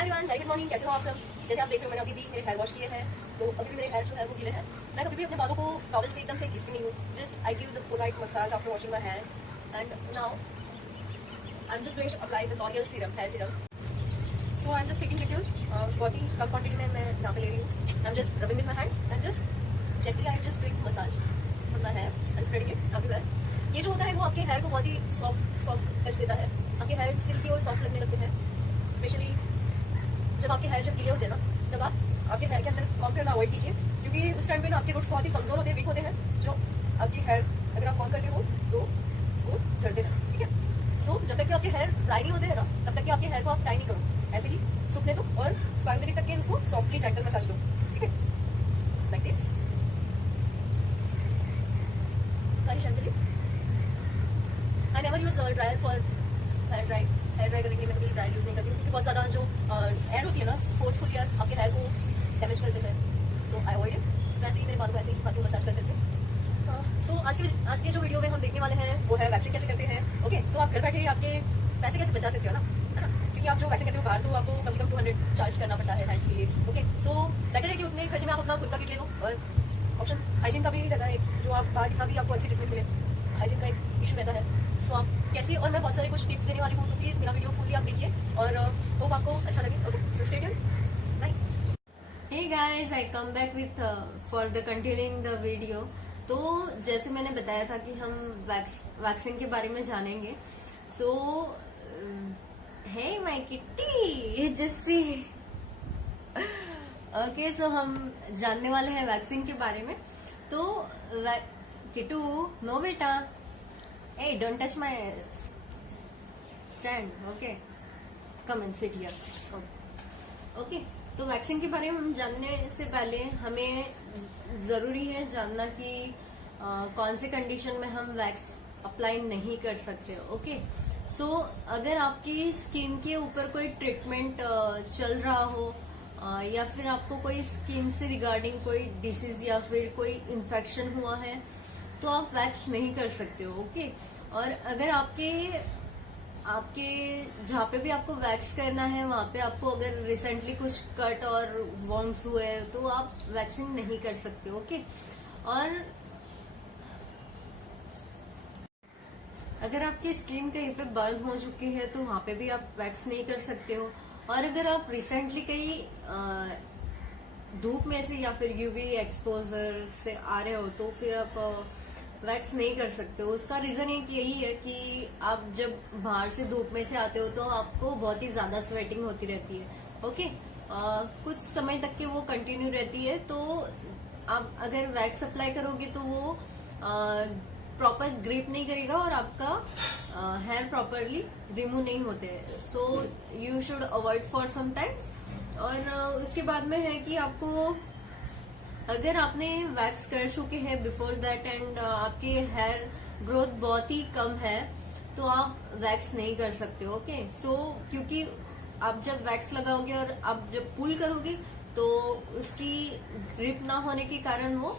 Everyone, very good morning. कैसे हो आप सब? जैसे आप देख रहे हो मैंने अभी भी मेरे हेयर वॉश किए हैं, तो अभी भी मेरे हेयर जो है वो गीले हैं। मैं कभी भी अपने बालों को टॉवल से एकदम से घिसती नहीं हूँ। Just I give the polite massage after washing my hair and now I am just going to apply the L'Oreal serum, hair serum. So I am just taking little, बहुत ही कम क्वांटिटी में मैं यहाँ पे ले रही हूँ। I am just rubbing with my hands and just gently I am just doing massage on my hair and spreading it everywhere. ये जो होता है वो आपके हेयर को बहुत ही सॉफ्ट टच देता है। आपके हेयर सिल्की और सॉफ्ट लगने लगते हैं, स्पेशली जब आपके हेयर जब गीले होते हैं ना, तब आप आपके हेयर के अंदर कॉम करना अवॉइड कीजिए, क्योंकि उस टाइम पे ना आपके रूट्स बहुत ही कमजोर होते हैं, वीक होते हैं। जो आपके हेयर अगर आप कॉम करते हो तो वो झड़ते हैं, ठीक है। सो जब तक कि आपके हेयर ड्राई नहीं होते हैं ना, तब तक कि आपके हेयर को आप टाई नहीं करो, ऐसे ही सूखने दो और 5 मिनट तक के उसको सॉफ्टली जेंटल मसाज दो, ठीक है, like this, very gently. I never use dryer for hair dry करने के लिए मैं कभी ड्राई यूज नहीं करती हूँ, क्योंकि बहुत ज्यादा जो एयर होती है ना, फोर्सफुल एयर आपके हेयर को डैमेज कर देता है। So I avoid it. वैसे ही मेरे बालों को ऐसे ही सुखाती हूँ, मसाज कर देते हैं। सो आज के जो वीडियो में हम देखने वाले हैं वो है वैक्सिंग कैसे करते हैं। ओके, सो आप घर बैठे आपके पैसे कैसे बचा सकते हो ना, है ना, क्योंकि आप जो वैक्सिंग करते हो बाहर तो आपको कम से कम 200 चार्ज करना पड़ता है हैंड्स के लिए। ओके, सो बेटर है कि उतने खर्च में आप अपना खुद का किट ले लो, और ऑप्शन हाइजीन का भी रहता है, जो आप बाहर कितना भी आपको अच्छी ट्रीटमेंट मिले, हाइजीन का एक इशू रहता है। सो आप कैसे, और मैं बहुत सारे कुछ टिप्स देने वाली हूँ, तो प्लीज मेरा वीडियो फुल्ली आप देखिए और होप आपको अच्छा लगे। Okay, so stay tuned, bye. Hey guys, I come back with for the continuing the video. तो जैसे मैंने बताया था कि हम वैक्सिंग के बारे में जानेंगे। सो hey my kitty Jassi. Okay, सो हम जानने वाले हैं वैक्सिंग के बारे में। तो किट्टू, नो बेटा, hey, don't touch my stand. Okay, come and sit here. Okay, तो वैक्सीन के बारे में हम जानने से पहले हमें जरूरी है जानना कि कौन से कंडीशन में हम वैक्स अप्लाई नहीं कर सकते। ओके, सो अगर आपकी स्किन के ऊपर कोई ट्रीटमेंट चल रहा हो, या फिर आपको कोई स्किन से रिगार्डिंग कोई डिसीज या फिर कोई इन्फेक्शन हुआ है, तो आप वैक्स नहीं कर सकते हो। ओके, और अगर आपके जहाँ पे भी आपको वैक्स करना है वहां पे आपको अगर रिसेंटली कुछ कट और वॉन्ड्स हुए तो आप वैक्सिंग नहीं कर सकते। ओके, और अगर आपकी स्किन कहीं पे बर्न हो चुकी है तो वहां पे भी आप वैक्स नहीं कर सकते हो। और अगर आप रिसेंटली कहीं धूप में से या फिर यूवी एक्सपोजर से आ रहे हो तो फिर आप वैक्स नहीं कर सकते हो। उसका रीजन एक यही है कि आप जब बाहर से धूप में से आते हो तो आपको बहुत ही ज्यादा स्वेटिंग होती रहती है। ओके, कुछ समय तक के वो कंटिन्यू रहती है, तो आप अगर वैक्स अप्लाई करोगे तो वो प्रॉपर ग्रिप नहीं करेगा और आपका हेयर प्रॉपरली रिमूव नहीं होते हैं। So you should avoid for some times. और उसके बाद में है कि आपको अगर आपने वैक्स कर चुके हैं बिफोर दैट एंड आपके हेयर ग्रोथ बहुत ही कम है तो आप वैक्स नहीं कर सकते। ओके, सो क्योंकि आप जब वैक्स लगाओगे और आप जब पुल करोगे तो उसकी ग्रिप ना होने के कारण वो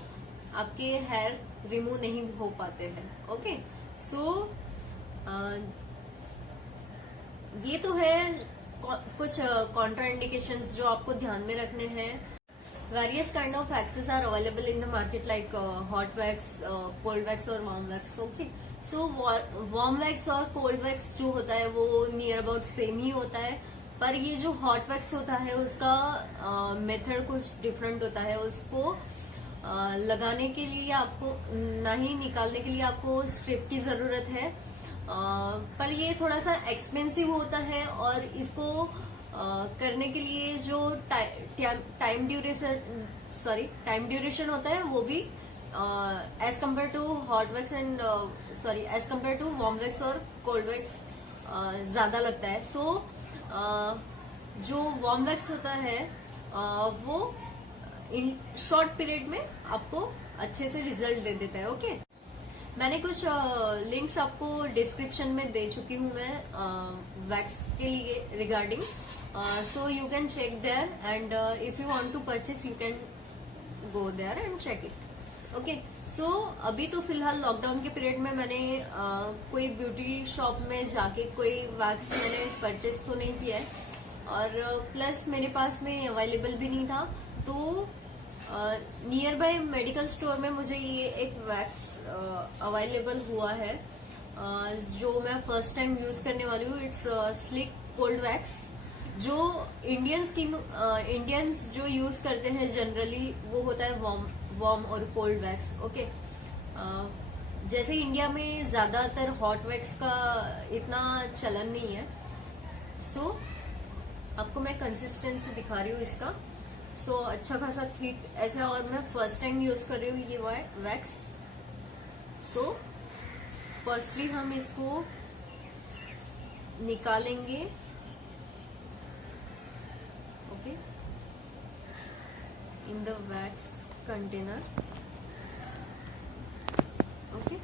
आपके हेयर रिमूव नहीं हो पाते हैं। ओके, सो ये तो है कुछ कॉन्ट्रा इंडिकेशंस जो आपको ध्यान में रखने हैं। Various kind of waxes are available in the market like hot wax, cold wax और warm wax. Okay, so warm wax और cold wax जो होता है वो नियर अबाउट सेम ही होता है, पर ये जो hot wax होता है उसका मेथड कुछ डिफरेंट होता है। उसको लगाने के लिए आपको ना ही निकालने के लिए आपको स्ट्रिप की जरूरत है, पर ये थोड़ा सा एक्सपेंसिव होता है। और इसको करने के लिए जो टाइम ड्यूरेशन होता है वो भी as compare to hot wax and as compare to warm wax और कोल्ड वैक्स ज्यादा लगता है। सो जो वार्म वैक्स होता है वो इन शॉर्ट पीरियड में आपको अच्छे से रिजल्ट दे देता है। ओके, मैंने कुछ लिंक्स आपको डिस्क्रिप्शन में दे चुकी हूँ मैं वैक्स के लिए regarding, so you can check there and if you want to purchase you can go there and check it. Okay, so अभी तो फिलहाल लॉकडाउन के पीरियड में मैंने कोई ब्यूटी शॉप में जाके कोई वैक्स मैंने परचेस तो नहीं किया है, और प्लस मेरे पास में अवेलेबल भी नहीं था, तो नियर बाय मेडिकल स्टोर में मुझे ये एक वैक्स अवेलेबल हुआ है, जो मैं फर्स्ट टाइम यूज करने वाली हूँ। इट्स स्लिक कोल्ड वैक्स, जो इंडियंस जो यूज करते हैं जनरली वो होता है वार्म और कोल्ड वैक्स। ओके, जैसे इंडिया में ज्यादातर हॉट वैक्स का इतना चलन नहीं है, सो आपको मैं कंसिस्टेंसी दिखा रही हूँ इसका। सो अच्छा खासा थिक ऐसा, और मैं फर्स्ट टाइम यूज कर रही हूँ ये वैक्स। सो फर्स्टली हम इसको निकालेंगे। Okay, in the wax container. Okay,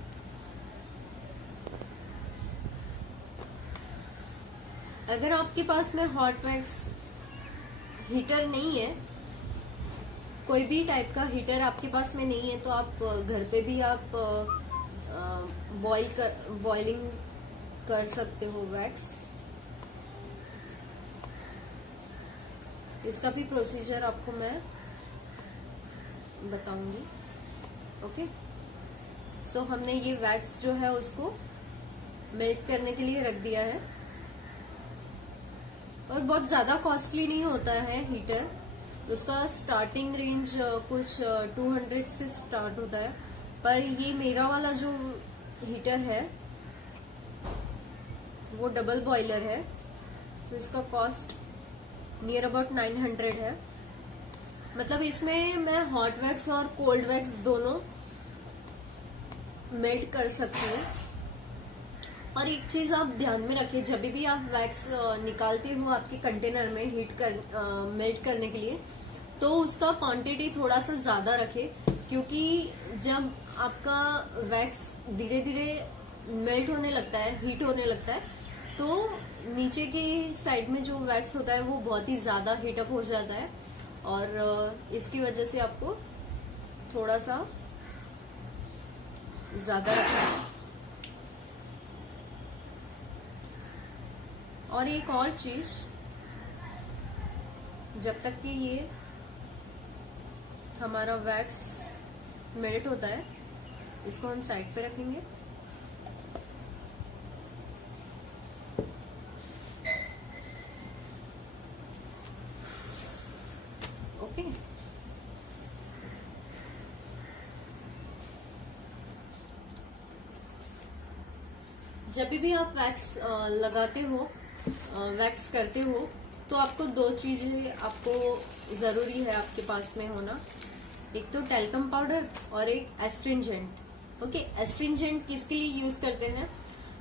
अगर आपके पास में हॉट वैक्स हीटर नहीं है, कोई भी टाइप का हीटर आपके पास में नहीं है, तो आप घर पे भी आप बॉइलिंग कर सकते हो वैक्स। इसका भी प्रोसीजर आपको मैं बताऊंगी। ओके, सो हमने ये वैक्स जो है उसको मेल्ट करने के लिए रख दिया है, और बहुत ज्यादा कॉस्टली नहीं होता है हीटर। उसका स्टार्टिंग रेंज कुछ 200 से स्टार्ट होता है, पर ये मेरा वाला जो हीटर है वो डबल बॉयलर है, तो इसका कॉस्ट नियर अबाउट 900 है। मतलब इसमें मैं हॉट वैक्स और कोल्ड वैक्स दोनों मेल्ट कर सकती हूँ। और एक चीज आप ध्यान में रखिए, जब भी आप वैक्स निकालते हो आपके कंटेनर में मेल्ट करने के लिए, तो उसका क्वांटिटी थोड़ा सा ज्यादा रखे, क्योंकि जब आपका वैक्स धीरे धीरे मेल्ट होने लगता है, हीट होने लगता है, तो नीचे की साइड में जो वैक्स होता है वो बहुत ही ज्यादा हीटअप हो जाता है, और इसकी वजह से आपको थोड़ा सा ज्यादा रखना है। और एक और चीज, जब तक कि ये हमारा वैक्स मेल्ट होता है, इसको हम साइड पे रखेंगे। ओके, जब भी आप वैक्स लगाते हो, वैक्स करते हो, तो आपको दो चीजें आपको जरूरी है आपके पास में होना। एक तो टैल्कम पाउडर और एक एस्ट्रिंजेंट। ओके, एस्ट्रिंजेंट किसके लिए यूज करते हैं?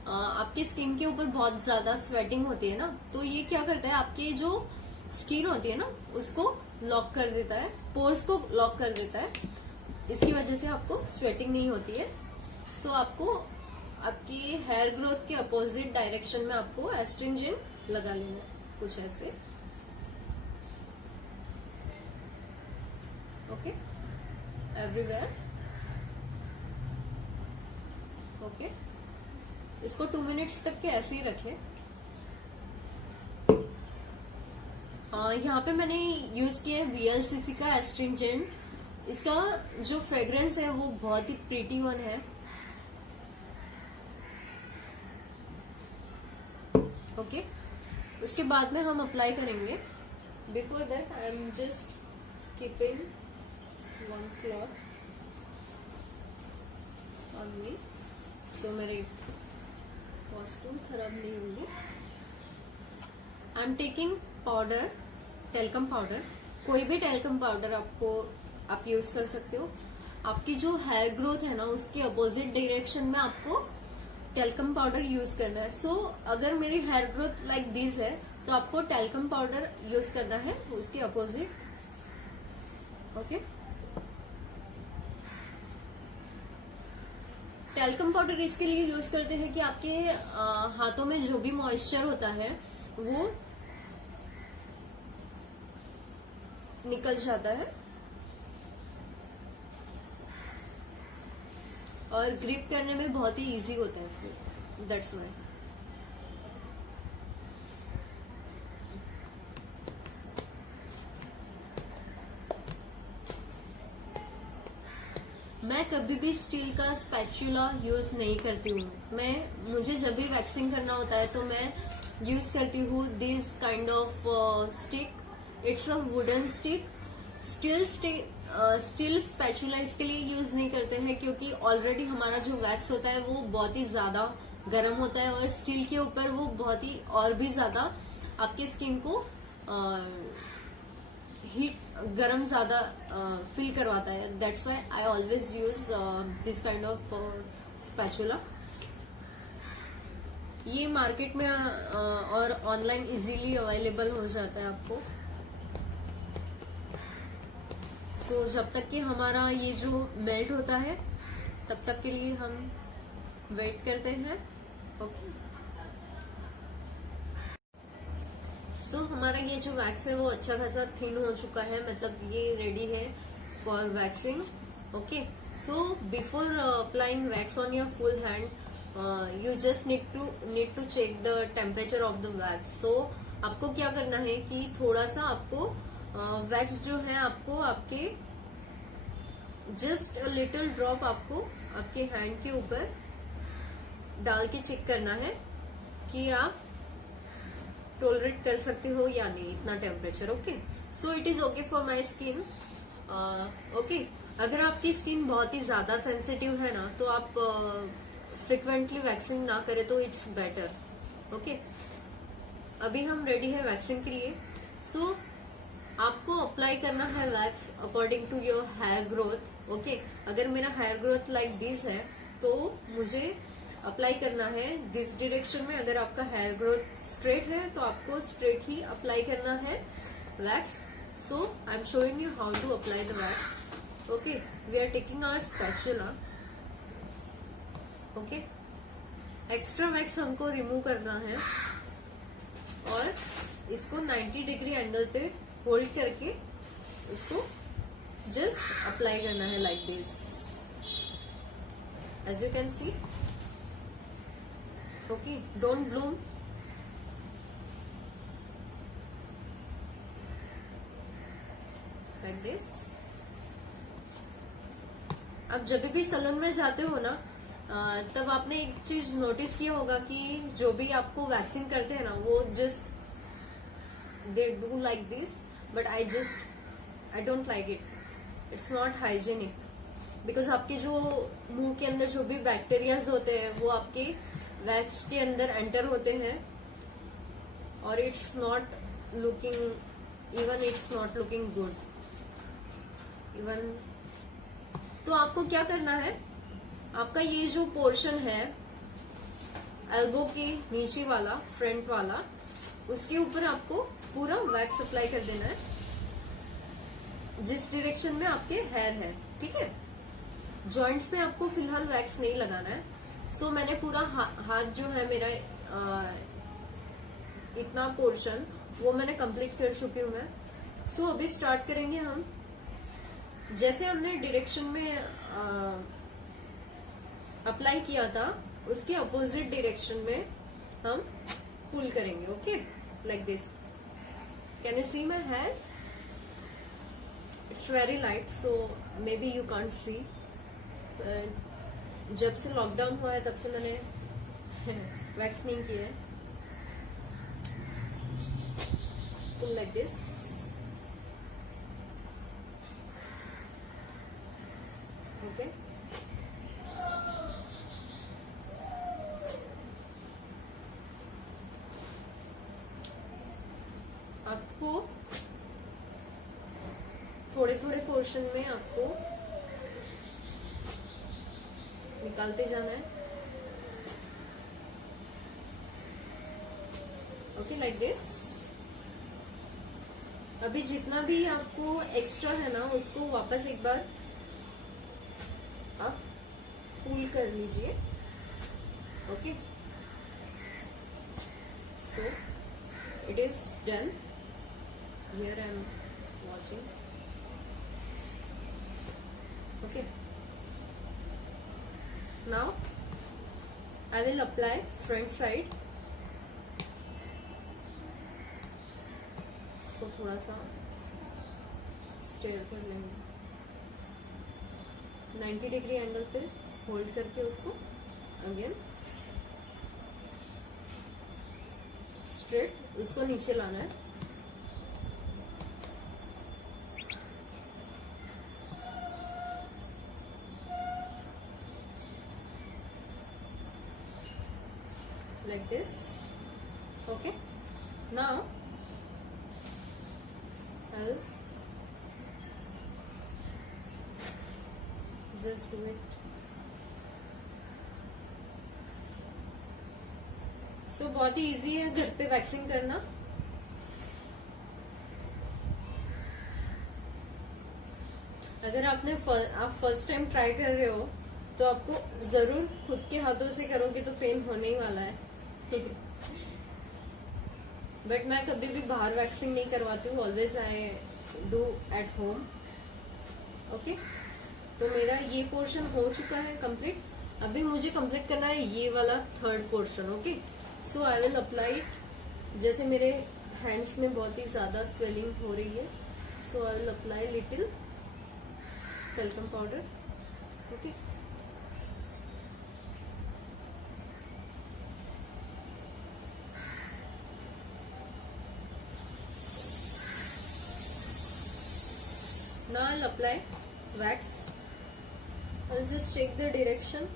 आपके स्किन के ऊपर बहुत ज्यादा स्वेटिंग होती है ना, तो ये क्या करता है, आपके जो स्किन होती है ना उसको लॉक कर देता है, पोर्स को लॉक कर देता है। इसकी वजह से आपको स्वेटिंग नहीं होती है। सो आपको आपके हेयर ग्रोथ के अपोजिट डायरेक्शन में आपको एस्ट्रिंजेंट लगा लेना है, कुछ ऐसे। Okay, everywhere. ओके, इसको 2 मिनट्स तक के ऐसे ही रखें। यहाँ पे मैंने यूज किया है VLCC का एस्ट्रिंजेंट। इसका जो फ्रेग्रेंस है वो बहुत ही प्रीटी वन है। ओके, उसके बाद में हम अप्लाई करेंगे। Before that I am just keeping one cloth on me, so मेरे कॉस्ट्यूम खराब नहीं होंगे। I am taking powder, talcum powder. कोई भी टैल्कम पाउडर आप यूज कर सकते हो। आपकी जो हेयर ग्रोथ है ना उसकी अपोजिट डायरेक्शन में आपको टैल्कम पाउडर यूज करना है। सो अगर मेरी हेयर ग्रोथ लाइक दिस है तो आपको टैल्कम पाउडर यूज करना है उसके अपोजिट। ओके, टैल्कम पाउडर इसके लिए यूज करते हैं कि आपके हाथों में जो भी मॉइस्चर होता है वो निकल जाता है और ग्रिप करने में बहुत ही इजी होता है फिर, दैट्स वाई। मैं कभी भी स्टील का स्पैचुला यूज नहीं करती हूँ। मुझे जब भी वैक्सिंग करना होता है तो मैं यूज करती हूँ this kind of stick. It's a wooden stick. Steel spatula इसके लिए यूज नहीं करते हैं क्योंकि ऑलरेडी हमारा जो वैक्स होता है वो बहुत ही ज्यादा गर्म होता है और स्टील के ऊपर वो बहुत ही और भी ज्यादा आपकी स्किन को हीट गर्म ज्यादा फील करवाता है। That's why I always use this kind of spatula. ये मार्केट में और ऑनलाइन इजीली अवेलेबल हो जाता है आपको। सो जब तक कि हमारा ये जो मेल्ट होता है तब तक के लिए हम वेट करते हैं। ओके। सो हमारा ये जो वैक्स है वो अच्छा खासा थिन हो चुका है, मतलब ये रेडी है for waxing. Okay. So before applying wax on your full hand you just need to check the temperature of the wax. So आपको क्या करना है कि थोड़ा सा आपको वैक्स जो है आपको आपके जस्ट अ लिटिल ड्रॉप आपको आपके हैंड के ऊपर डाल के चेक करना है कि आप टॉलरेट कर सकते हो या नहीं इतना temperature. Okay. So it is okay for my skin. Okay. अगर आपकी स्किन बहुत ही ज्यादा सेंसिटिव है ना तो आप फ्रिक्वेंटली वैक्सिंग ना करें तो इट्स बेटर। ओके। अभी हम रेडी है वैक्सिंग के लिए। सो आपको अप्लाई करना है wax according to your hair growth. Okay. अगर मेरा हेयर ग्रोथ लाइक दिस है तो मुझे अप्लाई करना है दिस डायरेक्शन में। अगर आपका हेयर ग्रोथ स्ट्रेट है तो आपको स्ट्रेट ही अप्लाई करना है wax. So I am showing you how to apply the wax. Okay. We are taking our spatula. Okay. Extra wax हमको रिमूव करना है और इसको 90 डिग्री एंगल पे होल्ड करके इसको जस्ट अप्लाई करना है like this, as you can see. Okay. Don't bloom. Like this. आप जब भी सैलून में जाते हो ना तब आपने एक चीज नोटिस किया होगा कि जो भी आपको वैक्सिंग करते हैं ना वो just they do like this, but I don't like it. It's not hygienic because आपके जो मुंह के अंदर जो भी बैक्टीरियाज होते हैं वो आपके वैक्स के अंदर एंटर होते हैं और it's not looking good even. तो आपको क्या करना है, आपका ये जो पोर्शन है एल्बो के नीचे वाला फ्रंट वाला उसके ऊपर आपको पूरा वैक्स अप्लाई कर देना है जिस डायरेक्शन में आपके हेयर है। ठीक है। जॉइंट्स पे आपको फिलहाल वैक्स नहीं लगाना है। सो मैंने पूरा हाथ जो है मेरा इतना पोर्शन वो मैंने कंप्लीट कर चुकी हूँ मैं। सो अभी स्टार्ट करेंगे हम। जैसे हमने डायरेक्शन में अप्लाई किया था उसके अपोजिट डायरेक्शन में हम पुल करेंगे। Okay. Like this. Can you see my hair? It's very light so maybe you can't see. जब से लॉकडाउन हुआ है तब से मैंने वैक्स नहीं किया है। तो लाइक दिस। ओके। आपको थोड़े थोड़े पोर्शन में आपको निकालते जाना है। ओके। Like this. अभी जितना भी आपको एक्स्ट्रा है ना उसको वापस एक बार आप पुल कर लीजिए। Okay. So it is done. Here I am watching. Okay. Now I will apply front side. इसको थोड़ा सा स्टेयर कर लेंगे। 90 डिग्री एंगल पे होल्ड करके उसको अगेन स्ट्रेट उसको नीचे लाना है. Like this. Okay. Now I'll just do it. So बहुत ही इजी है घर पे वैक्सिंग करना. अगर आप फर्स्ट टाइम ट्राई कर रहे हो तो आपको जरूर खुद के हाथों से करोगे तो पेन होने ही वाला है. बट मैं कभी भी बाहर वैक्सिंग नहीं करवाती हूँ. Always I do at home. Okay. तो मेरा ये पोर्शन हो चुका है कंप्लीट. अभी मुझे कंप्लीट करना है ये वाला third portion. Okay. So I will apply it. जैसे मेरे हैंड्स में बहुत ही ज्यादा स्वेलिंग हो रही है, so I will apply little talcum powder. Okay. Now I'll apply wax. I'll just check the direction.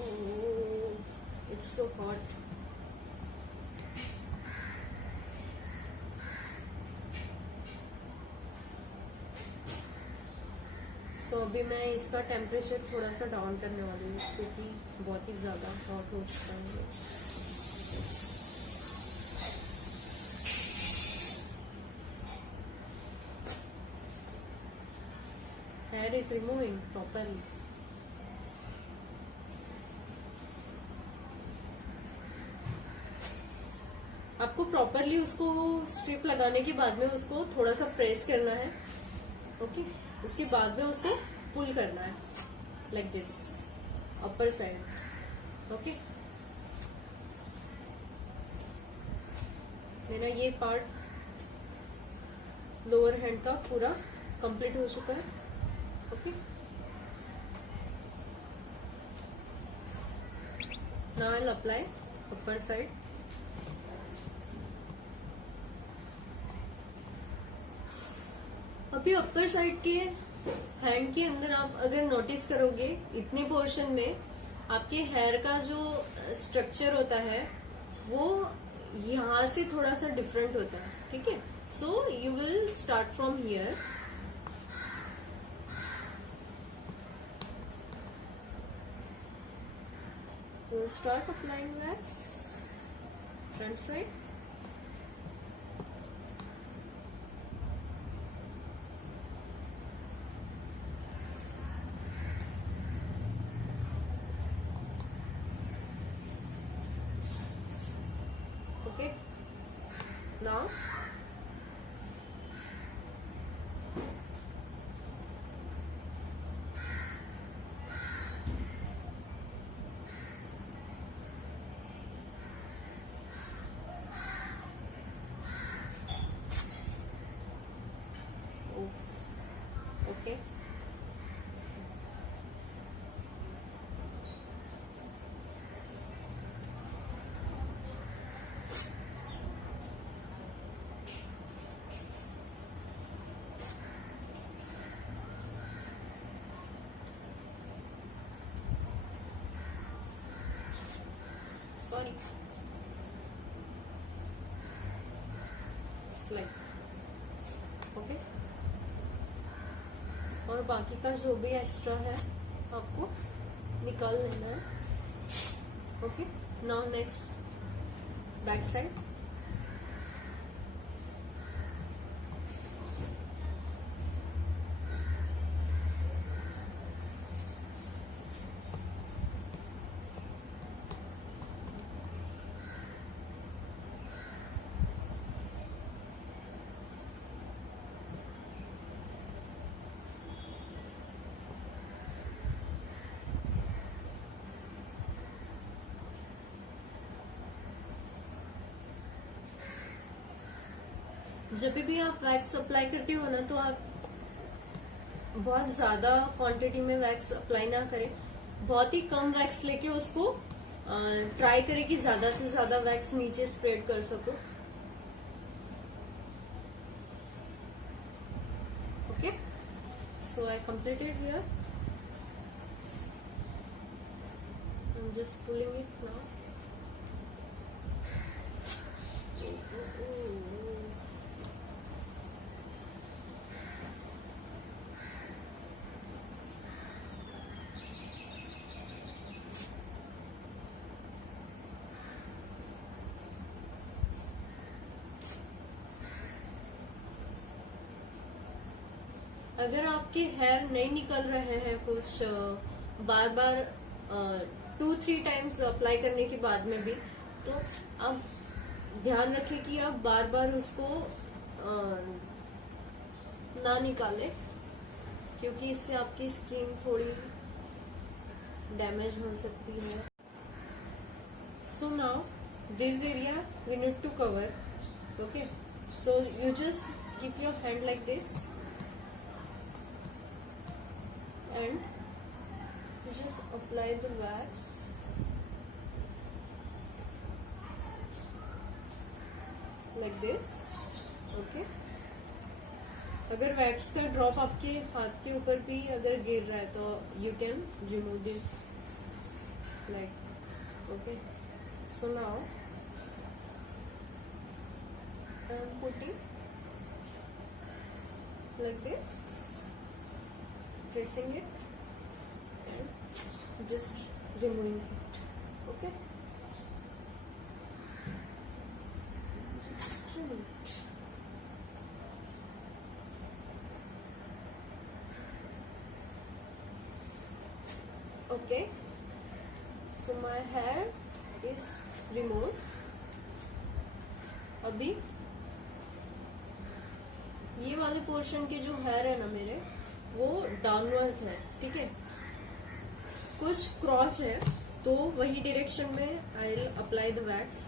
Oh, it's so hot. So अभी मैं इसका टेम्परेचर थोड़ा सा डाउन करने वाली हूँ क्योंकि बहुत ही ज्यादा हॉट हो चुका है ये. Hair is removing properly. आपको प्रॉपरली उसको स्ट्रिप लगाने के बाद में उसको थोड़ा सा प्रेस करना है. ओके. उसके बाद में उसको पुल करना है like this upper side. Okay. मेरा ये पार्ट लोअर हैंड का पूरा कंप्लीट हो चुका है. Okay. Now I will apply upper side. अभी अपर साइड के हैंड के अंदर आप अगर नोटिस करोगे इतने पोर्शन में आपके हेयर का जो स्ट्रक्चर होता है वो यहाँ से थोड़ा सा डिफरेंट होता है. ठीक है. So you will start from here. We'll start applying wax front side. Okay. Now okay. Sorry. Slide. Okay. और बाकी का जो भी एक्स्ट्रा है आपको निकाल लेना है. Okay. Now next back side. जब भी आप वैक्स अप्लाई करते हो ना, तो आप बहुत ज्यादा क्वांटिटी में वैक्स अप्लाई ना करें, बहुत ही कम वैक्स लेके उसको ट्राई करें कि ज्यादा से ज्यादा वैक्स नीचे स्प्रेड कर सको। Okay, so I completed here, I am just pulling it now. अगर आपके हेयर नहीं निकल रहे हैं कुछ बार बार 2-3 टाइम्स अप्लाई करने के बाद में भी, तो आप ध्यान रखें कि आप बार बार उसको ना निकालें, क्योंकि इससे आपकी स्किन थोड़ी डैमेज हो सकती है। So now this area we need to cover. Okay, so you just keep your hand like this and you just apply the wax like this. Okay, अगर वैक्स का ड्रॉप आपके हाथ के ऊपर भी अगर गिर रहा है तो you can remove this like. Okay, so now I am putting like this, pressing it and just removing it. Okay, just remove it. Okay, so my hair is removed. अभी ये वाले पोर्शन के जो हेयर है ना मेरे, वो downward है, ठीक है, कुछ क्रॉस है, तो वही डायरेक्शन में आई will apply the wax.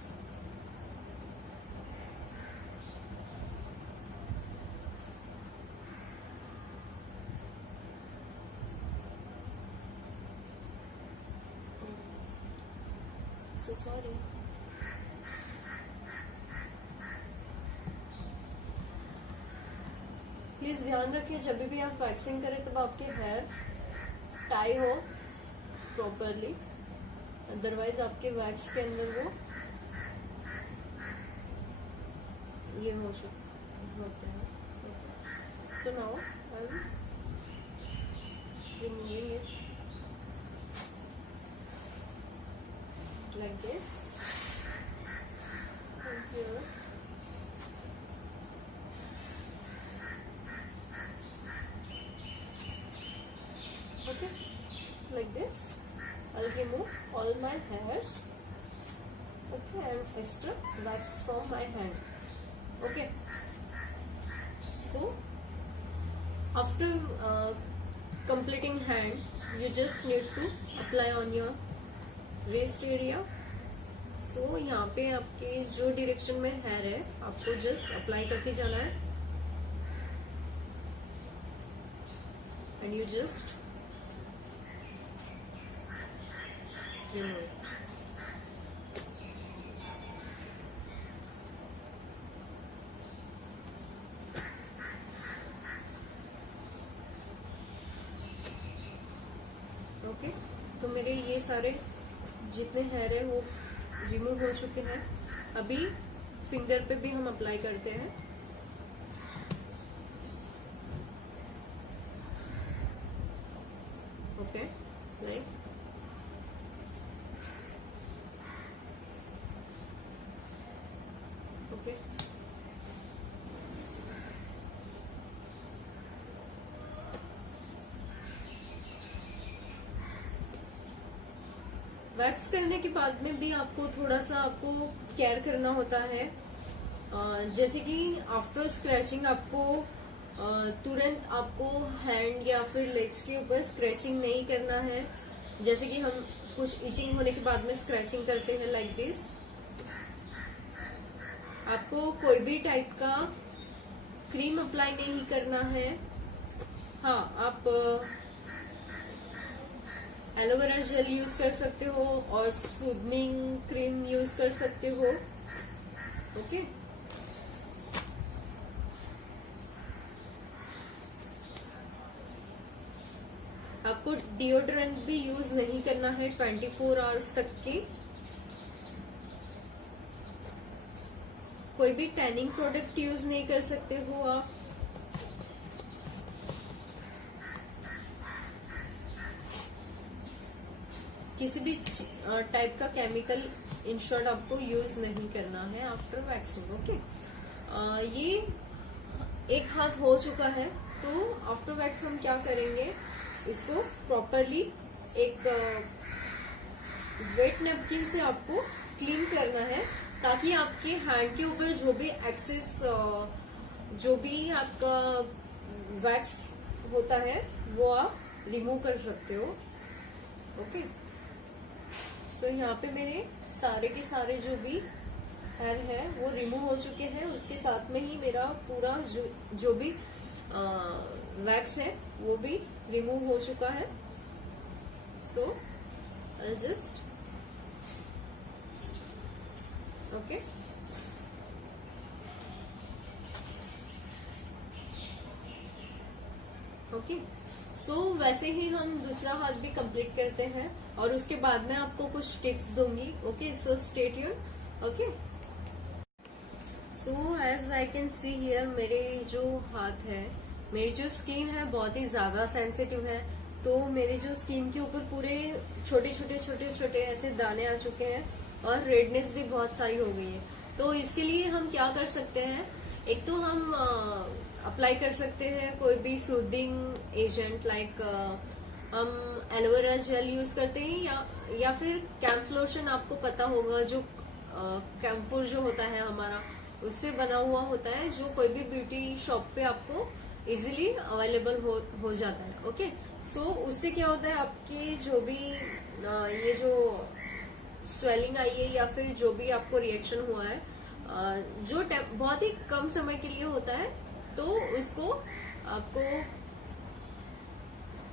So sorry. Please ध्यान रखिए जब भी आप वैक्सिंग करें तब आपके हेयर टाई हो प्रॉपरली, अदरवाइज आपके वैक्स के अंदर वो ये हो होते हैं। So now I am removing it like this and here. Okay, like this I'll remove all my hairs. Okay, and extra wax from my hand. Okay, so after completing hand, you just need to apply on your waist area. So यहाँ पे आपके जो direction में hair है आपको just apply करते जाना है and you just remove. Okay, तो मेरे ये सारे जितने हेयर है वो रिमूव हो चुके हैं। अभी फिंगर पे भी हम अप्लाई करते हैं। ओके, लाइक ओके, वैक्स करने के बाद में भी आपको थोड़ा सा आपको केयर करना होता है। जैसे कि आफ्टर स्क्रैचिंग आपको तुरंत आपको हैंड या फिर लेग्स के ऊपर स्क्रैचिंग नहीं करना है, जैसे कि हम कुछ इचिंग होने के बाद में स्क्रैचिंग करते हैं लाइक दिस। आपको कोई भी टाइप का क्रीम अप्लाई नहीं करना है। हाँ, आप एलोवेरा जेल यूज कर सकते हो और सूदनिंग क्रीम यूज कर सकते हो। ओके, आपको डिओड्रेंट भी यूज नहीं करना है 24 आवर्स तक की। कोई भी टैनिंग प्रोडक्ट यूज नहीं कर सकते हो आप। किसी भी टाइप का केमिकल इन शॉर्ट आपको यूज नहीं करना है आफ्टर वैक्सिंग। ओके, ये एक हाथ हो चुका है, तो आफ्टर वैक्स हम क्या करेंगे, इसको प्रॉपरली एक वेट नेपकिन से आपको क्लीन करना है, ताकि आपके हैंड के ऊपर जो भी एक्सेस जो भी आपका वैक्स होता है वो आप रिमूव कर सकते हो। ओके, सो यहाँ पे मेरे सारे के सारे जो भी हेयर है वो रिमूव हो चुके हैं। उसके साथ में ही मेरा पूरा जो भी वैक्स है वो भी रिमूव हो चुका है। So I just okay, okay, सो वैसे ही हम दूसरा हाथ भी कंप्लीट करते हैं और उसके बाद में आपको कुछ टिप्स दूंगी। Okay, so stay tuned. Okay, so as I can see here, मेरे जो हाथ है, मेरी जो स्किन है बहुत ही ज्यादा सेंसिटिव है, तो मेरे जो स्किन के ऊपर पूरे छोटे छोटे छोटे छोटे ऐसे दाने आ चुके हैं और रेडनेस भी बहुत सारी हो गई है। तो इसके लिए हम क्या कर सकते हैं, एक तो हम अप्लाई कर सकते हैं कोई भी सूदिंग एजेंट, लाइक हम एलोवेरा जेल यूज करते हैं या फिर कैम्फ्लोशन, आपको पता होगा जो कैम्फोर जो होता है हमारा, उससे बना हुआ होता है, जो कोई भी ब्यूटी शॉप पे आपको इजीली अवेलेबल हो जाता है। ओके, सो उससे क्या होता है, आपके जो भी ये जो स्वेलिंग आई है या फिर जो भी आपको रिएक्शन हुआ है, जो बहुत ही कम समय के लिए होता है, तो उसको आपको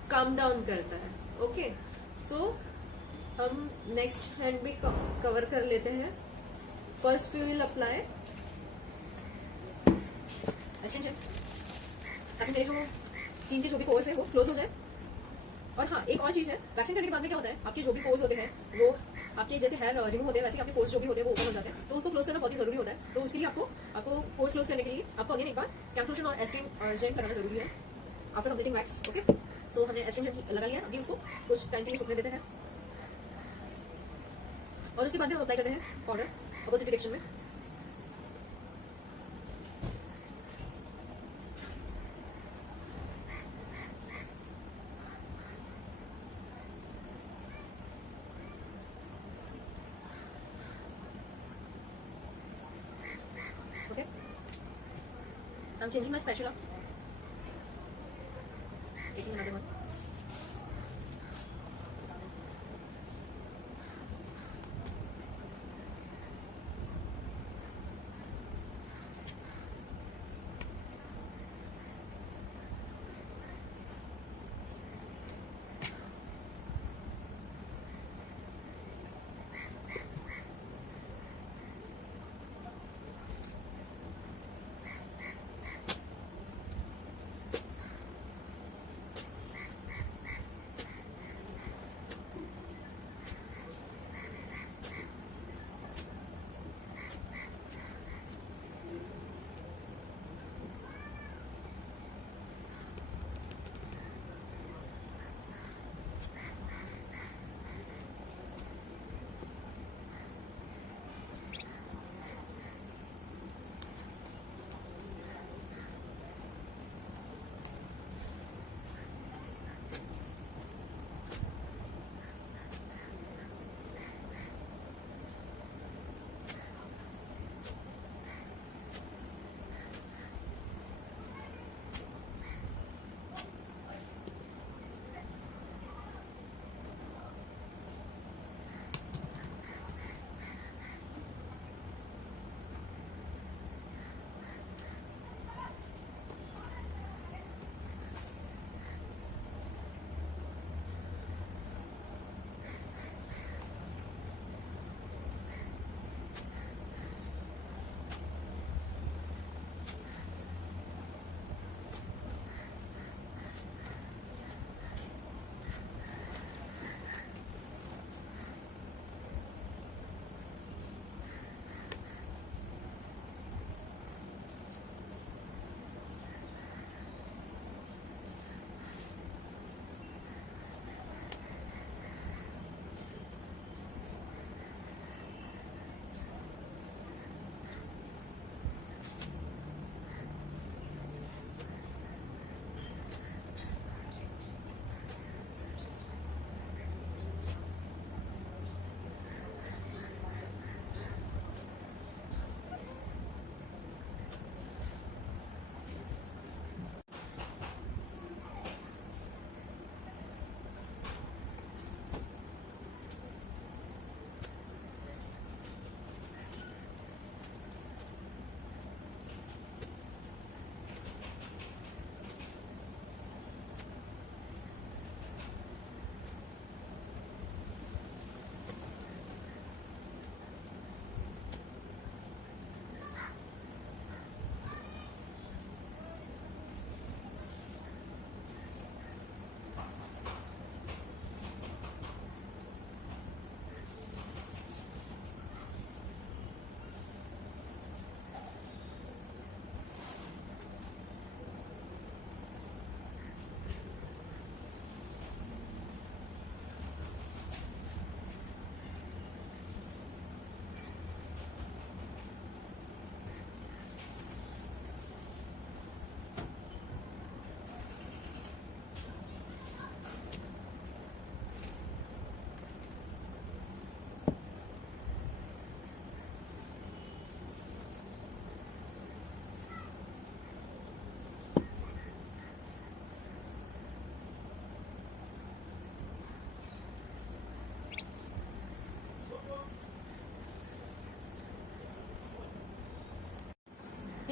काम डाउन करता है। ओके, सो हम नेक्स्ट हैंड भी कवर कर लेते हैं। फर्स्ट वी विल अप्लाई ताकि मेरे जो स्किन के जो भी पोर्स है वो क्लोज हो जाए। और हाँ, एक और चीज है, वैक्सिंग करने के बाद में क्या होता है, आपके जो भी पोर्स होते हैं वो आपके जैसे हेयर रिमूव होते हैं, वैसे आपके पोर्स जो भी होते हैं वो ओपन हो जाते हैं, तो उसको क्लोज करना बहुत ही जरूरी होता है। तो उसके लिए आपको पोर्स क्लोज करने के लिए आपको अगेन एक बार कैम्फ्लोशन और एस्ट्रीम जेल लगाना जरूरी है आफ्टर कंप्लीटिंग वैक्स। ओके, सो हमने एस्ट्रीम जेल लगा लिया, अभी उसको कुछ टाइम के लिए सूखने देते हैं और उसके बाद में हम अप्लाई करते हैं पाउडर अपोजिट डायरेक्शन में। Okay, I'm changing my spatula. Taking another one.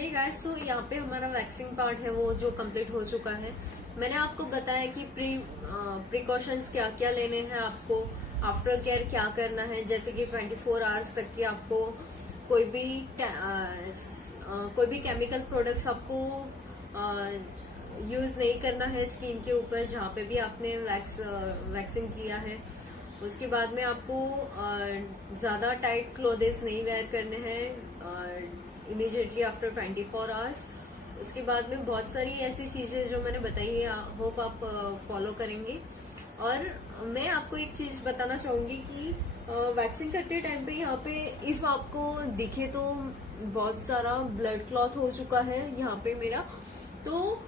Hey guys, so यहाँ पे हमारा वैक्सिंग पार्ट है वो जो कंप्लीट हो चुका है। मैंने आपको बताया कि प्रिकॉशंस क्या क्या लेने हैं, आपको आफ्टर केयर क्या करना है, जैसे कि 24 आवर्स तक की आपको कोई भी केमिकल प्रोडक्ट्स आपको यूज नहीं करना है स्किन के ऊपर जहाँ पे भी आपने वैक्सिंग किया है। उसके बाद में आपको ज्यादा टाइट क्लोथेस नहीं वेयर करने हैं इमीडिएटली आफ्टर 24 आवर्स। उसके बाद में बहुत सारी ऐसी चीजें जो मैंने बताई है, होप आप फॉलो करेंगे। और मैं आपको एक चीज बताना चाहूंगी कि वैक्सिंग करते टाइम पे यहाँ पे इफ आपको दिखे तो बहुत सारा ब्लड क्लॉट हो चुका है यहाँ पे मेरा, तो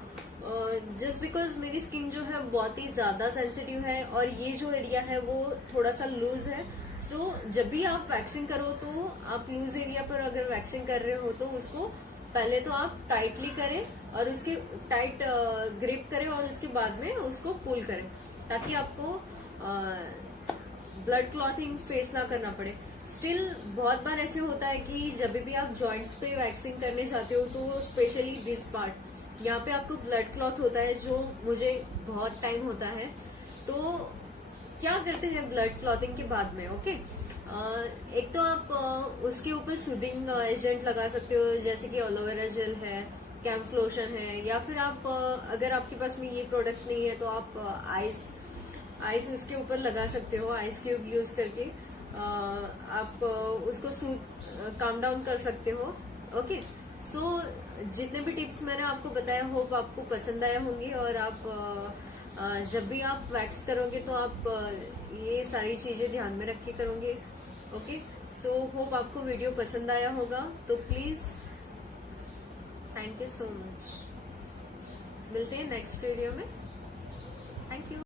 जस्ट बिकॉज मेरी स्किन जो है बहुत ही ज्यादा सेंसिटिव है और ये जो एरिया है वो थोड़ा सा लूज है। सो जब भी आप वैक्सिंग करो तो आप लूज एरिया पर अगर वैक्सिंग कर रहे हो तो उसको पहले तो आप टाइटली करें और उसकी टाइट ग्रिप करें और उसके बाद में उसको पुल करें ताकि आपको ब्लड क्लॉटिंग फेस ना करना पड़े। स्टिल बहुत बार ऐसे होता है कि जब भी आप जॉइंट्स पे वैक्सिंग करने जाते हो तो स्पेशली दिस पार्ट यहाँ पे आपको ब्लड क्लॉट होता है, जो मुझे बहुत टाइम होता है। तो क्या करते हैं ब्लड क्लॉटिंग के बाद में, ओके एक तो आप उसके ऊपर सूदिंग एजेंट लगा सकते हो जैसे कि एलोवेरा जेल है, कैम्फ लोशन है, या फिर आप अगर आपके पास में ये प्रोडक्ट्स नहीं है तो आप आइस उसके ऊपर लगा सकते हो। आइस क्यूब यूज करके आप उसको काम डाउन कर सकते हो। ओके सो जितने भी टिप्स मैंने आपको बताया होप आपको पसंद आया होंगे और आप जब भी आप वैक्स करोगे तो आप ये सारी चीजें ध्यान में रख के करोगे। ओके सो होप आपको वीडियो पसंद आया होगा, तो please thank you so much. मिलते हैं नेक्स्ट वीडियो में। Thank you.